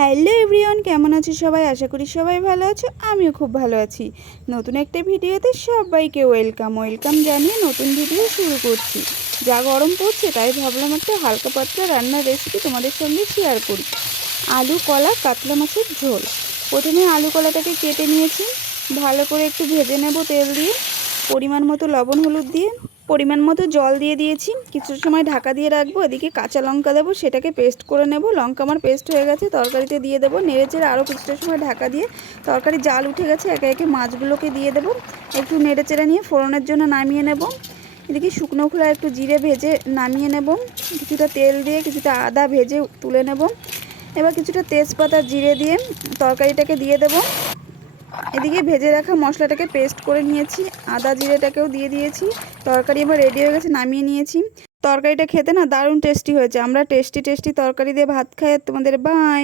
Hello everyone, কেমন আছো সবাই? আশা করি সবাই ভালো আছো। আমিও খুব ভালো আছি। নতুন একটা ভিডিওতে সবাইকে ওয়েলকাম জানিয়ে নতুন ভিডিও শুরু করছি। যা গরম পড়ছে তাই ভাবলাম একটা হালকা পাতলা রান্নার রেসিপি তোমাদের সঙ্গে শেয়ার করি। আলু কলা কাতলা মাছের ঝোল। প্রথমে আলু কলাটাকে কেটে নিয়েছি, ভালো করে একটু ভেজে নেব তেল দিয়ে, পরিমাণ মতো লবণ হলুদ দিয়ে, পরিমাণ মতো জল দিয়ে দিয়েছি। কিছু সময় ঢাকা দিয়ে রাখবো। এদিকে কাঁচা লঙ্কা দেবো, সেটাকে পেস্ট করে নেব। লঙ্কা আমার পেস্ট হয়ে গেছে, তরকারিতে দিয়ে দেবো। নেড়েচেড়ে আরও কিছুটা সময় ঢাকা দিয়ে, তরকারি জাল উঠে গেছে, একে একে মাছগুলোকে দিয়ে দেবো। একটু নেড়েচেড়ে নিয়ে ফোড়নের জন্য নামিয়ে নেব। এদিকে শুকনো খোলা একটু জিরে ভেজে নামিয়ে নেব। কিছুটা তেল দিয়ে কিছুটা আদা ভেজে তুলে নেব। এবার কিছুটা তেজপাতা জিরে দিয়ে তরকারিটাকে দিয়ে দেব। এদিকে ভেজে রাখা মশলাটাকে পেস্ট করে নিয়েছি, আদা জিরেটাকেও দিয়ে দিয়েছি। তরকারি আমার রেডি হয়ে গেছে, নামিয়ে নিয়েছি। তরকারিটা খেতে না দারুণ টেস্টি হয়েছে। আমরা টেস্টি তরকারি দিয়ে ভাত খাই। তোমাদের বাই।